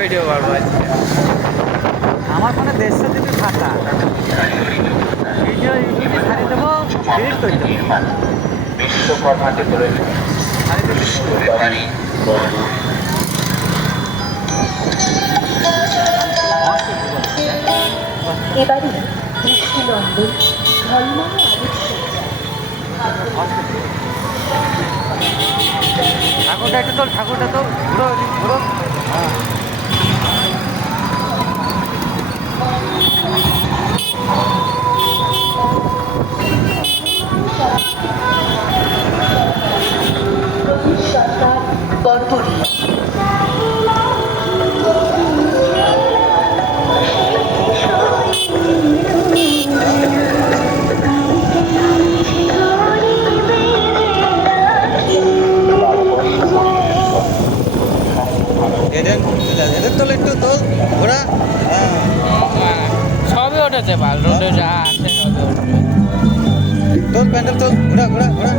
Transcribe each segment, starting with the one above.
Video করবো আজকে। আমার ফোনে 150 জিবি ফাঁকা, ভিডিও ইউটিউবে ছাড়িয়ে দেবো, ডিলিট করে দেবো। বিশ্বকর্মা ডেকোরেশন বিশ্ববাড়ি বন্ধুর এবারে দৃষ্টিনন্দন ঝলমলে আলোকসজ্জা। ঠাকুরটা একটু তোল, ঠাকুরটা তোল, ঘুরো ঘুরো। হ্যাঁ সরকার বরপুরি এদের তোল, একটু তোল, ঘোরা। হ্যাঁ সবই ওঠেছে বাল, রোডে যা আছে সবই ওঠেছে। তোল, প্যান্ডেল তোল, ঘোরা ঘোরা ঘোরা।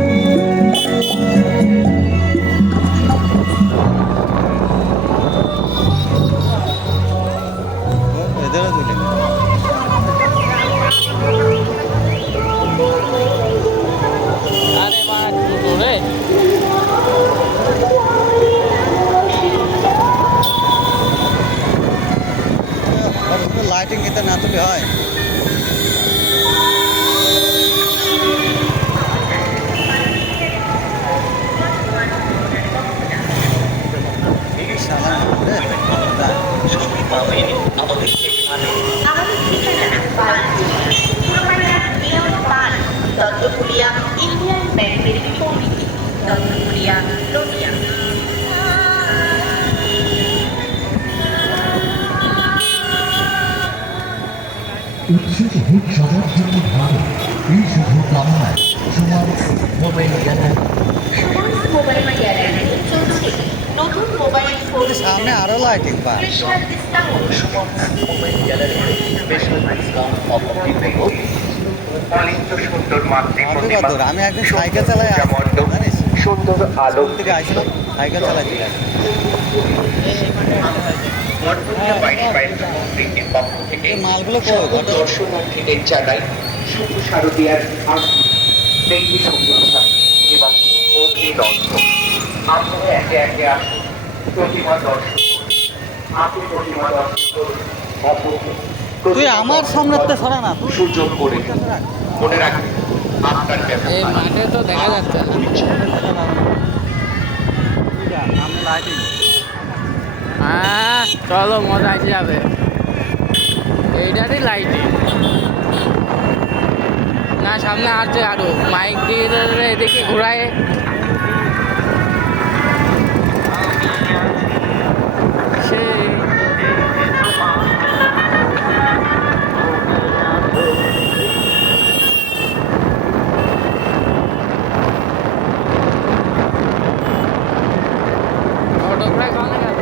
এদেরও তুলে আরে মা দুটো রে, লাইটিং এটা না তুলে হয়। আমাদের এখানে আমাদের ঠিকানা পান দত্তপুরিয়া ইন্ডিয়ান ব্যাংকের বিপরীতে দত্তপুরিয়া নদিয়া। উৎসব হোক সবার জন্য ভালো, এই শুভ কামনায় Suman's mobile gallery. Suman's mobile gallery চলছে নতুন মোবাইল ফোন সামনে আরো লাইটিং পা। Special discount. Suman's mobile gallery special discount off অলিন্দ সুন্দর বাদুর, আমি একদিন সাইকেল চালাই জানিস, সুন্দর আলো থেকে আসলাম সাইকেল চালাচ্ছি। মালগুলো দর্শনার্থীদের জানাই শুভ শারদীয়ার দেবী শুভেচ্ছা এবং অভিনন্দন। আপনারা একে একে আসুন, প্রতিমা দর্শন করুন। আপনি প্রতিমা দর্শন করুন, অপরকে তুই আমার সামনে সরা না, তুই সুযোগ করে দিন। মনে রাখবেন আপনার এই ব্যবহার মাঠে তো দেখা যাচ্ছে না। লাইটিং। হ্যাঁ চলো, মজা এসে যাবে। এইটারই লাইটিং না, সামনে আসছে আরো মাইক দিয়ে এদিকে ঘোরায়। সেই অটোগ্রাফ খাওয়ানো গেল।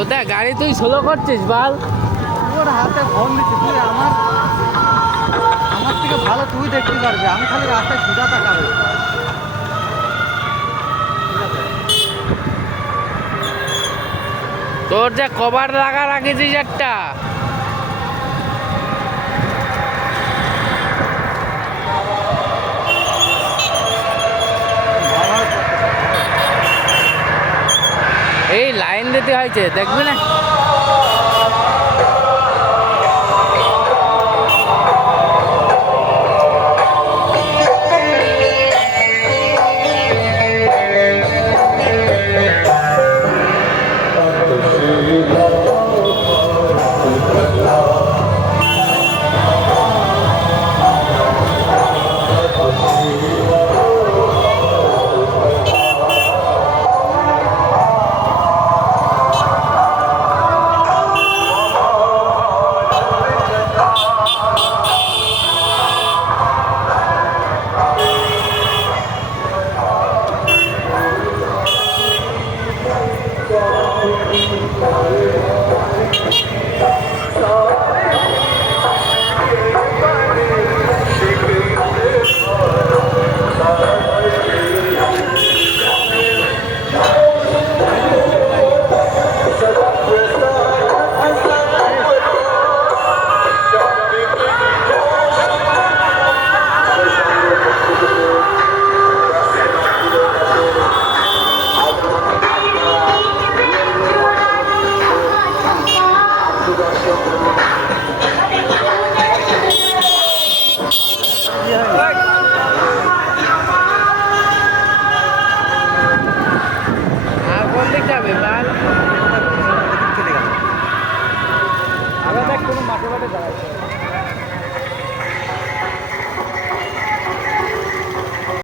ওটা গাড়ি তুই স্লো করছিস বাল। ওর হাতে ফোন দিচ্ছি, তুই আমার থেকে ভালো তুই দেখতে পারবি, আমি খালি রাস্তায় সুদা তাকাবো। তোর যে কভার লাগা রাখেছিস একটা, এই লাইন দিতে হয়েছে দেখবি না।